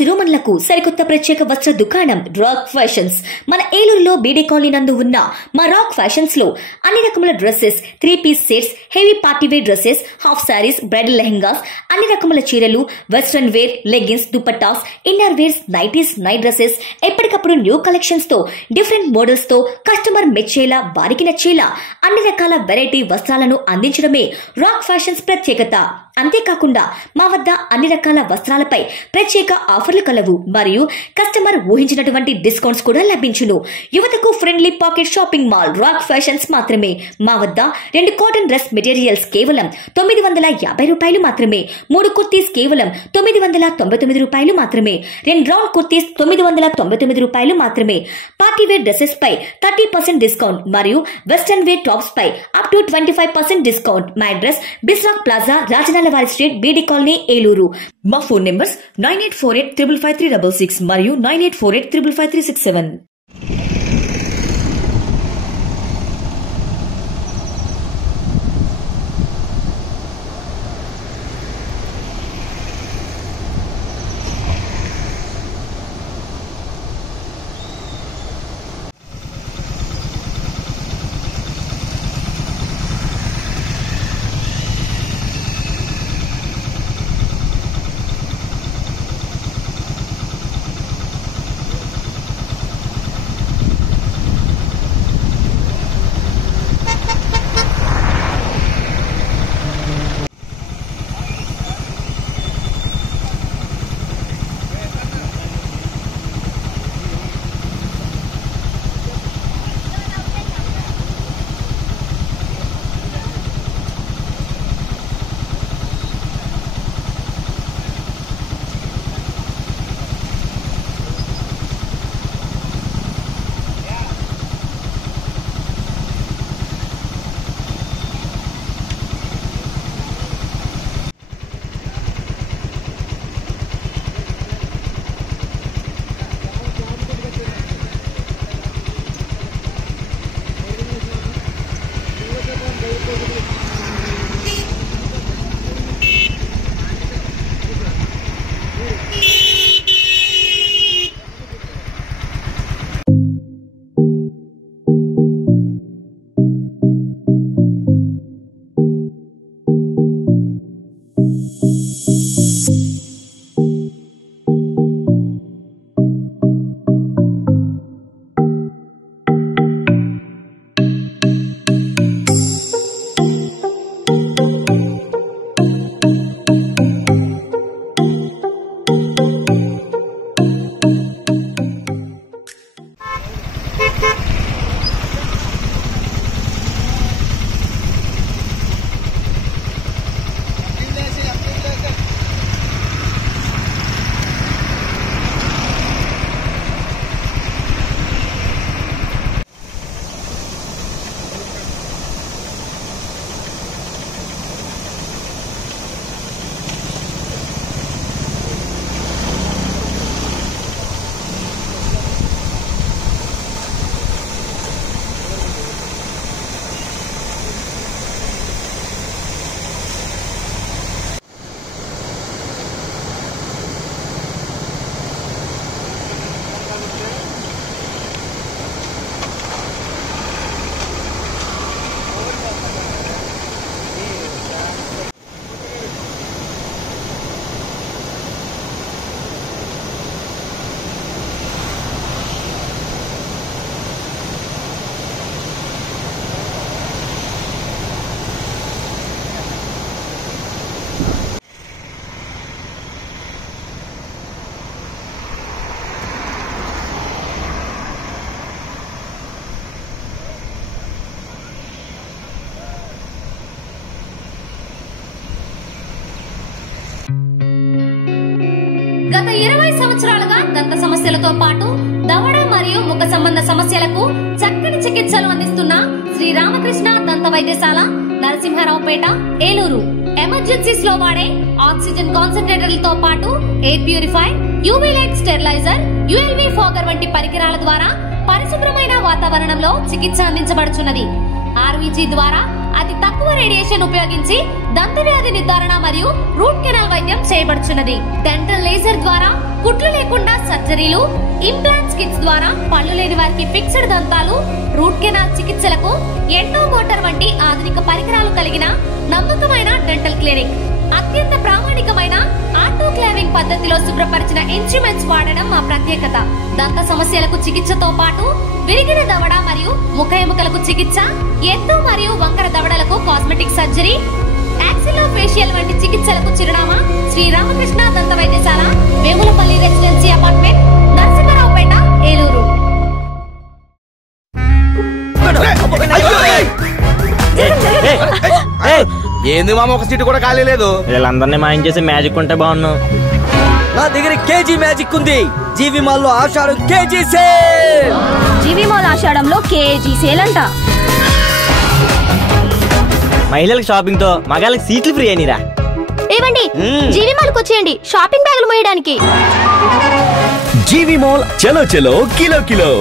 శిరోమణులకు సరికొత్త ప్రత్యేక వస్త్ర దుకాణం రాక్ ఫ్యాషన్స్ మన ఏలూరులో బీడీ కాలనీ నందు ఉన్న మా రాక్ ఫ్యాషన్స్ లో అన్ని రకముల dresses, three piece sets, heavy party wear dresses, half saris, bridal lehengas, అన్ని రకముల చీరలు, western wear, leggings, dupattas, inner wears, nighties, night dresses, ఎప్పటికప్పుడు న్యూ కలెక్షన్స్ తో డిఫరెంట్ మోడల్స్ తో కస్టమర్ మెచ్చేలా, వారికి నచ్చేలా అన్ని రకాల వెరైటీ వస్త్రాలను అందించడమే రాక్ ఫ్యాషన్స్ ప్రత్యేకత. అంతేకాకుండా మా వద్ద అన్ని రకాల వస్త్రాలపై ప్రత్యేక ఆఫర్లు కలవు మరియు కస్టమర్ ఊహించినటువంటి డిస్కౌంట్స్ కూడా లభించును. యువతకు friendly pocket shopping mall rock fashions మాత్రమే. మా వద్ద 2 కాటన్ డ్రెస్ మెటీరియల్స్ కేవలం 950 రూపాయలు మాత్రమే, 3 కుర్తీస్ కేవలం 999 రూపాయలు మాత్రమే, 2 రౌండ్ కుర్తీస్ 999 రూపాయలు మాత్రమే, పార్టీ వేర్ డ్రెస్సెస్ పై 30% డిస్కౌంట్ మరియు వెస్టర్న్ వేర్ టాప్స్ పై అప్ టు 25% డిస్కౌంట్. మా అడ్రస్ బిస్రాక్ ప్లాజా, రాజనాలవారి స్ట్రీట్, బీడీ కాలనీ, ఏలూరు. మా ఫోన్ నెంబర్స్ 9848555366 మరియు 9848555367. గత 20 సంవత్సరాలుగా దంత సమస్యలతో పాటు దవడ మరియు ముఖ సంబంధ సమస్యలకు చక్కని చికిత్సలు అందిస్తున్న శ్రీ రామకృష్ణ దంత వైద్యశాల, నరసింహారావుపేట, ఏలూరు. ఎమర్జెన్సీస్ లో వాడే ఆక్సిజన్ కాన్సంట్రేటర్లతో పాటు air purifier, UV light steriliser, ULV fogger వంటి పరికరాల ద్వారా పరిశుభ్రమైన వాతావరణంలో చికిత్స అందించబడుచున్నది. ఆర్వీజీ ద్వారా అతి తక్కువ రేడియేషన్ ఉపయోగించి దంత వ్యాధి నిర్ధారణ మరియు రూట్ కెనాల్ వైద్యం చేయబడుచున్నది. డెంటల్ లేజర్ ద్వారా కుట్లు లేకుండా సర్జరీలు, ఇంప్లాంట్స్ కిట్స్ ద్వారా పళ్ళు లేని వారికి ఫిక్స్డ్ దంతాలు, రూట్ కెనాల్ చికిత్సలకు ఎండో మోటార్ వంటి ఆధునిక పరికరాలు కలిగిన నమ్మకమైన డెంటల్ క్లినిక్. అత్యంత ప్రామాణికమైన ఆటోక్లావింగ్ పద్ధతిలో శుభ్రపరిచిన ఇన్స్ట్రుమెంట్స్ వాడడం మా ప్రత్యేకత. దంత సమస్యలకు చికిత్సతో పాటు విరిగిన దవడ మరియు ముఖ ఎముకలకు చికిత్స, ఎత్తు మరియు వంకర దవడలకు కాస్మెటిక్ సర్జరీ, యాక్సిలోఫేషియల్ వంటి చికిత్సలకు చిరునామా శ్రీ రామకృష్ణ దంత వైద్యశాల, వేములపల్లి రెసిడెన్సీ అపార్ట్మెంట్, నరసింహారావుపేట, ఏలూరు. ఏంది మామ, ఒక సీటు కూడా ఖాళీ లేదు. వీళ్ళందరినీ మాయం చేసి మ్యాజిక్ ఉంటే బాగున్నావు. నా దగ్గర కేజీ మ్యాజిక్ ఉంది. జీవి మాల్ లో ఆషాఢం కేజీ సేల్. జీవి మాల్ ఆషాఢంలో కేజీ సేల్ అంట. మహిళలకు షాపింగ్ తో మగాళ్ళకి సీట్లు ఫ్రీ అయినరా. ఏమండి, జీవి మాల్ కు వచ్చేయండి షాపింగ్ బ్యాగులు మోయడానికి. జీవి మాల్ చలో చలో కిలో కిలో.